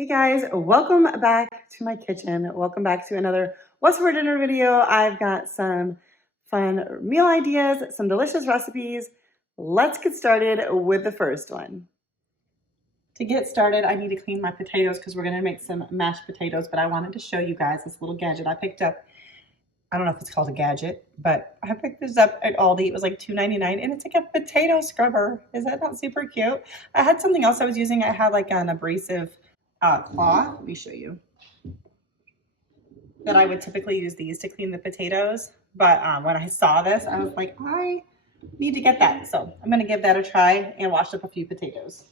Hey guys, welcome back to my kitchen. Welcome back to another What's for Dinner video. I've got some fun meal ideas, some delicious recipes. Let's get started with the first one. To get started, I need to clean my potatoes because we're gonna make some mashed potatoes, but I wanted to show you guys this little gadget I picked up. I don't know if it's called a gadget, but I picked this up at Aldi. It was like $2.99 and it's like a potato scrubber. Is that not super cute? I had something else I was using. I had like an abrasive claw. Let me show you. That I would typically use these to clean the potatoes. But when I saw this, I was like, I need to get that. So I'm gonna give that a try and wash up a few potatoes.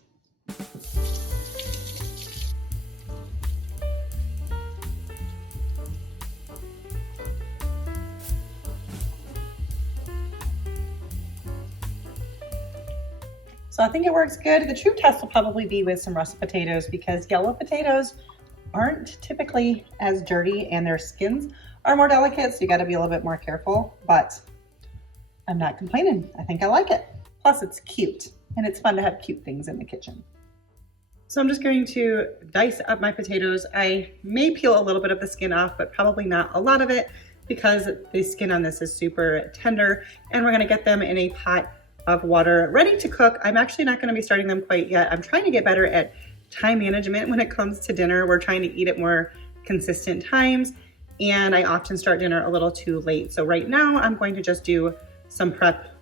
So I think it works good. The true test will probably be with some russet potatoes because yellow potatoes aren't typically as dirty and their skins are more delicate, so you got to be a little bit more careful, but I'm not complaining. I think I like it. Plus it's cute and it's fun to have cute things in the kitchen. So I'm just going to dice up my potatoes. I may peel a little bit of the skin off, but probably not a lot of it because the skin on this is super tender, and we're going to get them in a pot of water ready to cook. I'm actually not going to be starting them quite yet. I'm trying to get better at time management when it comes to dinner. We're trying to eat at more consistent times, and I often start dinner a little too late. So right now I'm going to just do some prep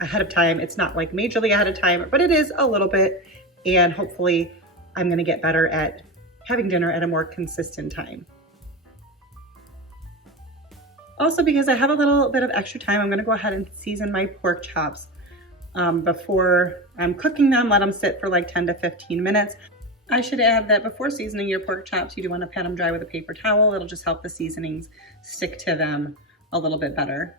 ahead of time. It's not like majorly ahead of time, but it is a little bit, and hopefully I'm going to get better at having dinner at a more consistent time. Also, because I have a little bit of extra time, I'm going to go ahead and season my pork chops before I'm cooking them. Let them sit for like 10 to 15 minutes. I should add that before seasoning your pork chops, you do want to pat them dry with a paper towel. It'll just help the seasonings stick to them a little bit better.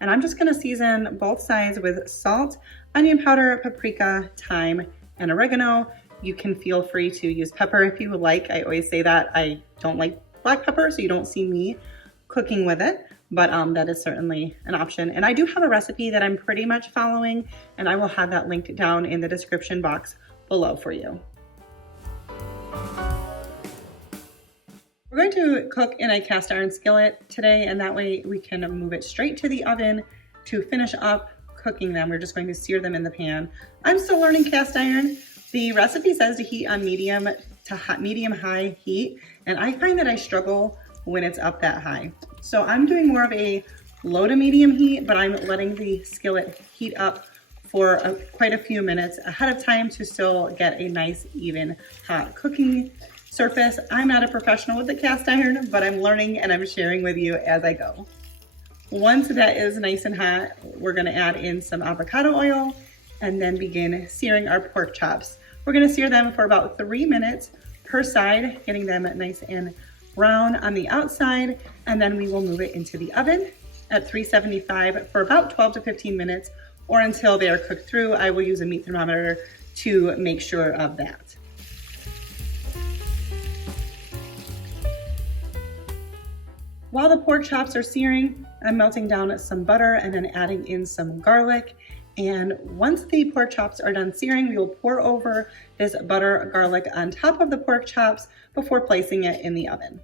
And I'm just going to season both sides with salt, onion powder, paprika, thyme, and oregano. You can feel free to use pepper if you would like. I always say that I don't like black pepper, so you don't see me cooking with it. But that is certainly an option. And I do have a recipe that I'm pretty much following, and I will have that linked down in the description box below for you. We're going to cook in a cast iron skillet today, and that way we can move it straight to the oven to finish up cooking them. We're just going to sear them in the pan. I'm still learning cast iron. The recipe says to heat on medium high heat, and I find that I struggle when it's up that high. So I'm doing more of a low to medium heat, but I'm letting the skillet heat up for quite a few minutes ahead of time to still get a nice, even, hot cooking surface. I'm not a professional with the cast iron, but I'm learning and I'm sharing with you as I go. Once that is nice and hot, we're gonna add in some avocado oil and then begin searing our pork chops. We're gonna sear them for about 3 minutes per side, getting them nice and brown on the outside, and then we will move it into the oven at 375 for about 12 to 15 minutes or until they are cooked through. I will use a meat thermometer to make sure of that. While the pork chops are searing, I'm melting down some butter and then adding in some garlic. And once the pork chops are done searing, we will pour over this butter garlic on top of the pork chops before placing it in the oven.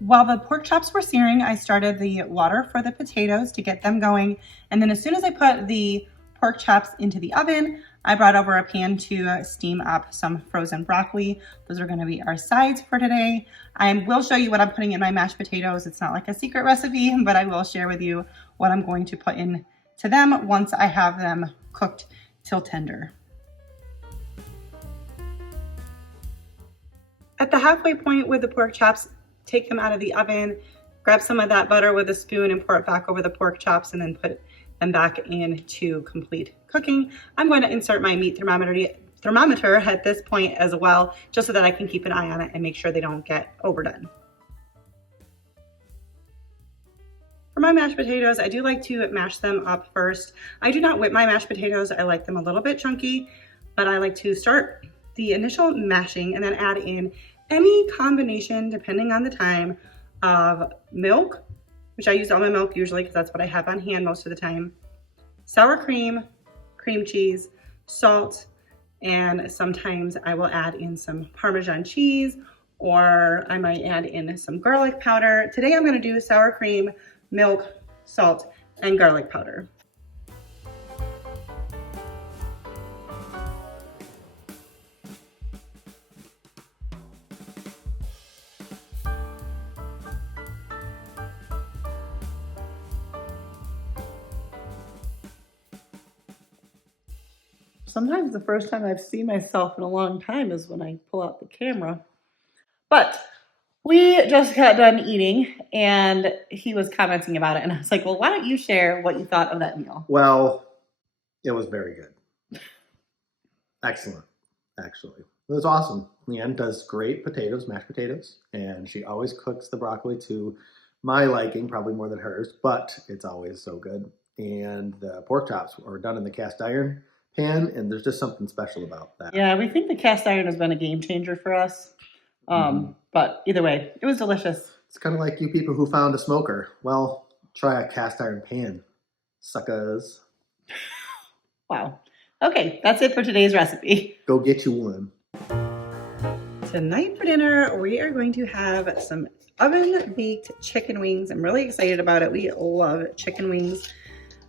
While the pork chops were searing, I started the water for the potatoes to get them going. And then as soon as I put the pork chops into the oven, I brought over a pan to steam up some frozen broccoli. Those are gonna be our sides for today. I will show you what I'm putting in my mashed potatoes. It's not like a secret recipe, but I will share with you what I'm going to put in to them once I have them cooked till tender. At the halfway point with the pork chops, take them out of the oven, grab some of that butter with a spoon and pour it back over the pork chops and then put them back into complete cooking. I'm going to insert my meat thermometer at this point as well, just so that I can keep an eye on it and make sure they don't get overdone. For my mashed potatoes, I do like to mash them up first. I do not whip my mashed potatoes. I like them a little bit chunky, but I like to start the initial mashing and then add in any combination, depending on the time, of milk, which I use almond milk usually because that's what I have on hand most of the time, sour cream, cream cheese, salt, and sometimes I will add in some Parmesan cheese, or I might add in some garlic powder. Today I'm gonna do sour cream, milk, salt, and garlic powder. Sometimes the first time I've seen myself in a long time is when I pull out the camera. But we just got done eating and he was commenting about it and I was like, well, why don't you share what you thought of that meal? Well, it was very good. Excellent, actually. It was awesome. Leanne does great potatoes, mashed potatoes, and she always cooks the broccoli to my liking, probably more than hers, but it's always so good. And the pork chops were done in the cast iron pan, and there's just something special about that. Yeah, we think the cast iron has been a game changer for us. But either way, it was delicious. It's kind of like you people who found a smoker. Well, try a cast iron pan, suckers. Wow. Okay, that's it for today's recipe. Go get you one. Tonight for dinner, we are going to have some oven-baked chicken wings. I'm really excited about it. We love chicken wings.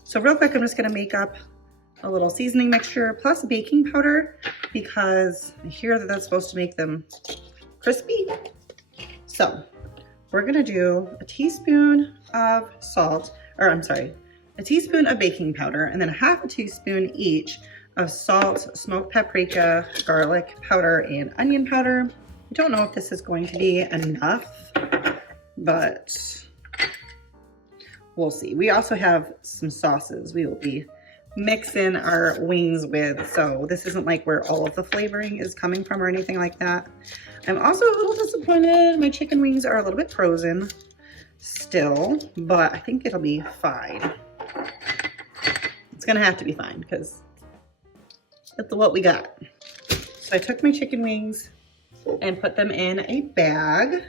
So real quick, I'm just gonna make up a little seasoning mixture plus baking powder because I hear that that's supposed to make them crispy. So we're gonna do a teaspoon of a teaspoon of baking powder and then half a teaspoon each of salt, smoked paprika, garlic powder, and onion powder. I don't know if this is going to be enough, but we'll see. We also have some sauces we will be mixing our wings with, so this isn't like where all of the flavoring is coming from or anything like that. I'm also a little disappointed. My chicken wings are a little bit frozen still, but I think it'll be fine. It's gonna have to be fine because that's what we got. So I took my chicken wings and put them in a bag.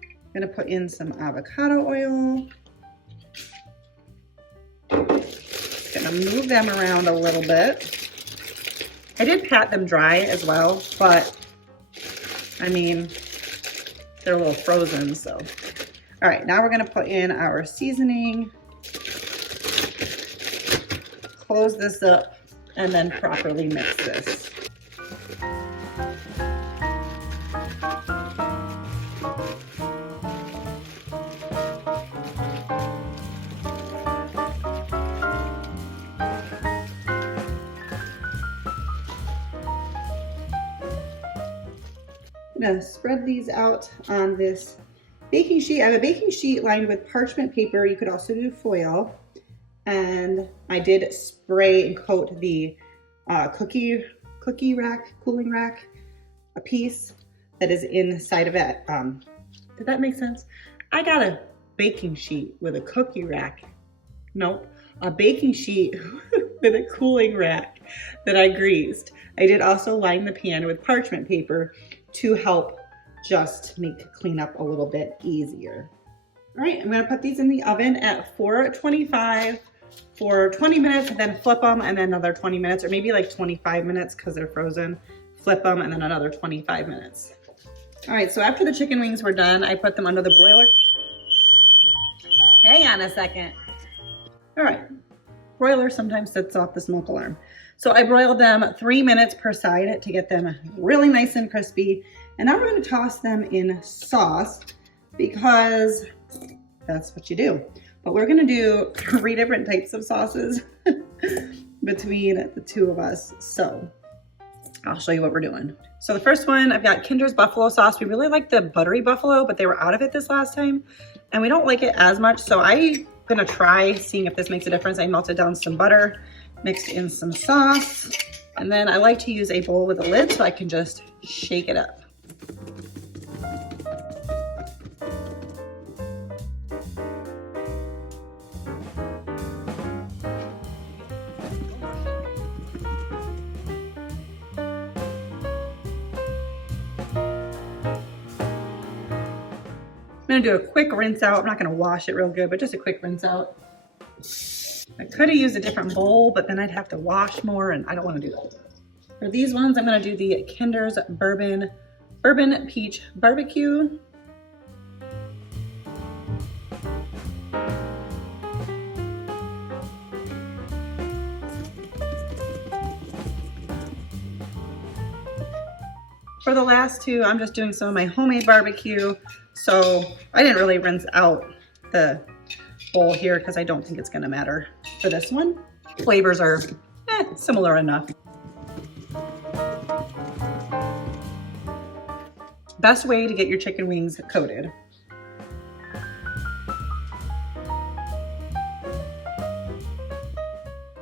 I'm gonna put in some avocado oil. Gonna move them around a little bit. I did pat them dry as well, but I mean, they're a little frozen, so. All right, now we're gonna put in our seasoning, close this up, and then properly mix this. I'm gonna spread these out on this baking sheet. I have a baking sheet lined with parchment paper. You could also do foil. And I did spray and coat the cookie rack, cooling rack, a piece that is inside of it. Did that make sense? I got a baking sheet with a cookie rack. Nope, a baking sheet with a cooling rack that I greased. I did also line the pan with parchment paper to help just make cleanup a little bit easier. All right, I'm gonna put these in the oven at 425 for 20 minutes, and then flip them, and then another 20 minutes, or maybe like 25 minutes because they're frozen. Flip them, and then another 25 minutes. All right, so after the chicken wings were done, I put them under the broiler. Hang on a second. All right, broiler sometimes sets off the smoke alarm. So I broiled them 3 minutes per side to get them really nice and crispy. And now we're gonna toss them in sauce because that's what you do. But we're gonna do 3 different types of sauces between the two of us. So I'll show you what we're doing. So the first one, I've got Kinder's buffalo sauce. We really like the buttery buffalo, but they were out of it this last time. And we don't like it as much. So I'm gonna try seeing if this makes a difference. I melted down some butter, mixed in some sauce, and then I like to use a bowl with a lid so I can just shake it up. gonna do a quick rinse out. I'm not gonna wash it real good, but just a quick rinse out. I could have used a different bowl, but then I'd have to wash more and I don't wanna do that. For these ones, I'm gonna do the Kinder's Bourbon Peach Barbecue. For the last two, I'm just doing some of my homemade barbecue. So I didn't really rinse out the bowl here because I don't think it's gonna matter for this one. Flavors are similar enough. Best way to get your chicken wings coated.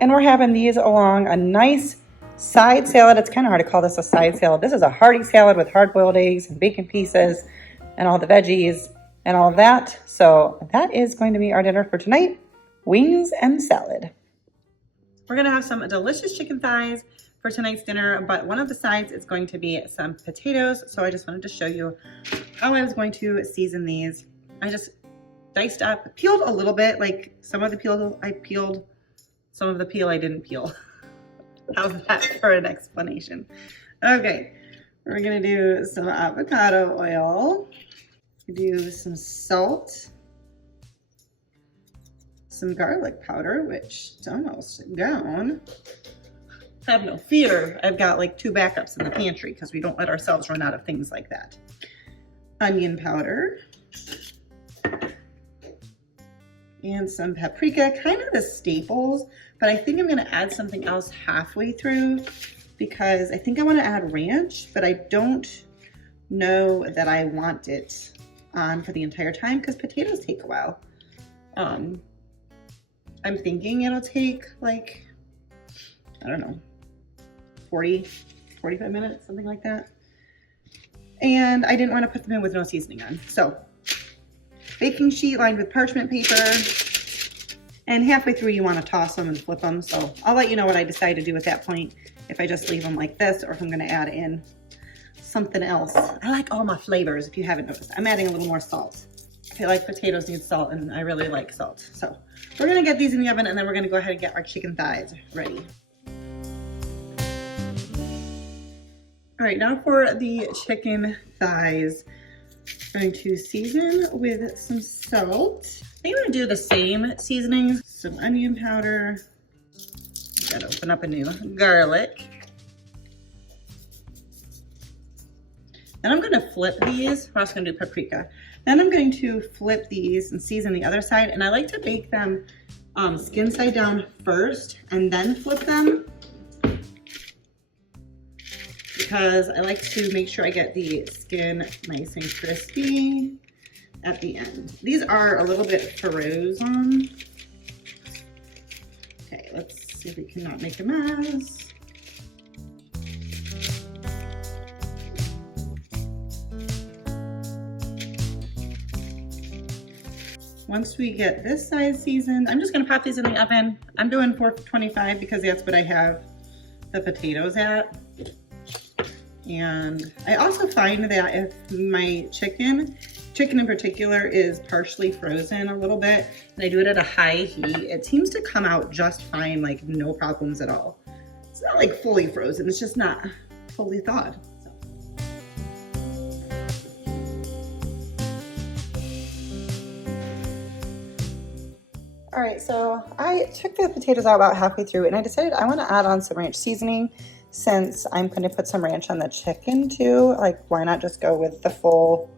And we're having these along a nice side salad. It's kind of hard to call this a side salad. This is a hearty salad with hard-boiled eggs and bacon pieces and all the veggies and all of that. So that is going to be our dinner for tonight, wings and salad. We're gonna have some delicious chicken thighs for tonight's dinner, but one of the sides is going to be some potatoes. So I just wanted to show you how I was going to season these. I just diced up, peeled a little bit, like some of the peel I peeled, some of the peel I didn't peel. How's that for an explanation? Okay, we're gonna do some avocado oil, do some salt, some garlic powder, which is almost gone. Have no fear, I've got like 2 backups in the pantry because we don't let ourselves run out of things like that. Onion powder. And some paprika, kind of the staples, but I think I'm gonna add something else halfway through because I think I wanna add ranch, but I don't know that I want it on for the entire time because potatoes take a while. I'm thinking it'll take like, I don't know, 45 minutes, something like that. And I didn't wanna put them in with no seasoning on, so. Baking sheet lined with parchment paper. And halfway through you want to toss them and flip them. So I'll let you know what I decide to do at that point. If I just leave them like this or if I'm going to add in something else. I like all my flavors if you haven't noticed. I'm adding a little more salt. I feel like potatoes need salt and I really like salt. So we're going to get these in the oven and then we're going to go ahead and get our chicken thighs ready. All right, now for the chicken thighs. I'm going to season with some salt. I think I'm gonna do the same seasonings. Some onion powder. Gotta open up a new garlic. Then I'm gonna flip these. We're also gonna do paprika. Then I'm going to flip these and season the other side. And I like to bake them skin side down first and then flip them. Because I like to make sure I get the skin nice and crispy at the end. These are a little bit frozen. Okay, let's see if we cannot make a mess. Once we get this side seasoned, I'm just gonna pop these in the oven. I'm doing 425 because that's what I have the potatoes at. And I also find that if my chicken in particular is partially frozen a little bit, and I do it at a high heat, it seems to come out just fine, like no problems at all. It's not like fully frozen, it's just not fully thawed. So. All right, so I took the potatoes out about halfway through and I decided I want to add on some ranch seasoning. Since I'm going to put some ranch on the chicken too, like why not just go with the full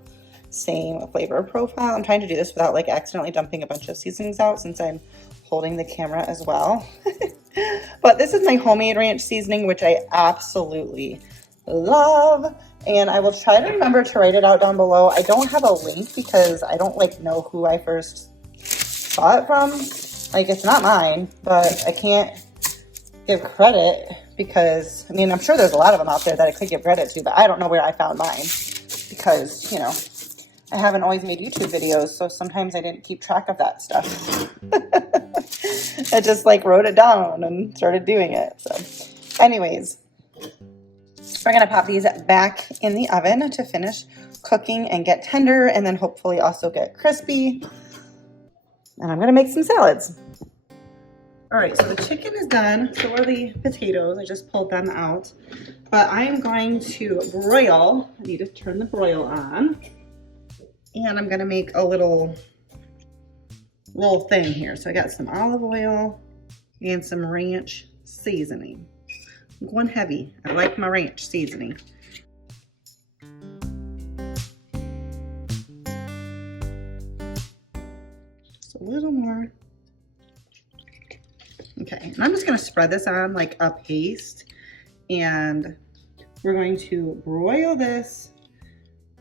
same flavor profile? I'm trying to do this without like accidentally dumping a bunch of seasonings out since I'm holding the camera as well. But this is my homemade ranch seasoning, which I absolutely love. And I will try to remember to write it out down below. I don't have a link because I don't like know who I first saw it from. Like it's not mine, but I can't give credit because, I mean, I'm sure there's a lot of them out there that I could give credit to, but I don't know where I found mine because, you know, I haven't always made YouTube videos, so sometimes I didn't keep track of that stuff. I just like wrote it down and started doing it. So anyways, we're gonna pop these back in the oven to finish cooking and get tender, and then hopefully also get crispy. And I'm gonna make some salads. All right, so the chicken is done. So are the potatoes. I just pulled them out. But I'm going to broil. I need to turn the broil on. And I'm gonna make a little thing here. So I got some olive oil and some ranch seasoning. I'm going heavy. I like my ranch seasoning. Just a little more. Okay, and I'm just gonna spread this on like a paste, and we're going to broil this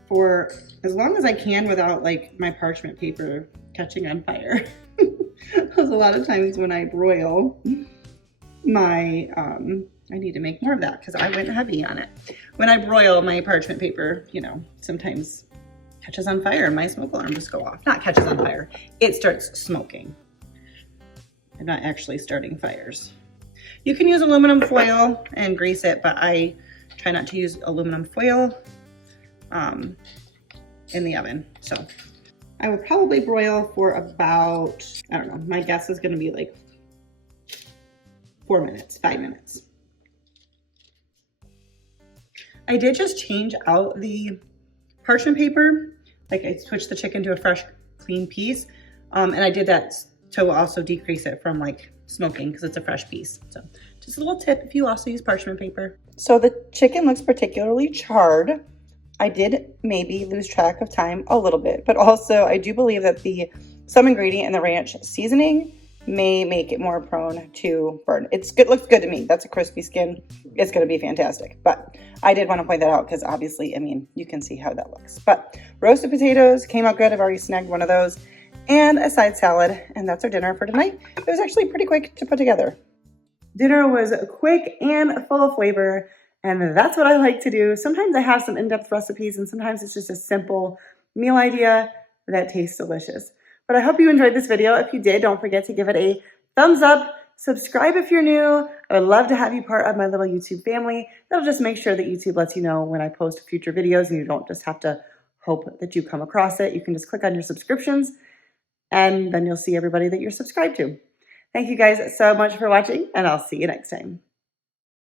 for as long as I can without like my parchment paper catching on fire. Because a lot of times when I broil, my, I need to make more of that because I went heavy on it. When I broil, my parchment paper, you know, sometimes catches on fire and my smoke alarm just go off. Not catches on fire, it starts smoking. I'm not actually starting fires. You can use aluminum foil and grease it, but I try not to use aluminum foil in the oven. So I would probably broil for about, I don't know, my guess is gonna be like 4 minutes, 5 minutes. I did just change out the parchment paper. Like I switched the chicken to a fresh, clean piece. And I did that to also decrease it from like smoking because it's a fresh piece. So just a little tip if you also use parchment paper. So the chicken looks particularly charred. I did maybe lose track of time a little bit, but also I do believe that some ingredient in the ranch seasoning may make it more prone to burn. It's good, looks good to me. That's a crispy skin. It's gonna be fantastic. But I did want to point that out because obviously, I mean, you can see how that looks. But roasted potatoes came out good. I've already snagged one of those. And a side salad, and that's our dinner for tonight. It was actually pretty quick to put together. Dinner was quick and full of flavor, and that's what I like to do. Sometimes I have some in-depth recipes, and sometimes it's just a simple meal idea that tastes delicious. But I hope you enjoyed this video. If you did, don't forget to give it a thumbs up. Subscribe if you're new. I would love to have you part of my little YouTube family. That'll just make sure that YouTube lets you know when I post future videos, and you don't just have to hope that you come across it. You can just click on your subscriptions, and then you'll see everybody that you're subscribed to. Thank you guys so much for watching, and I'll see you next time.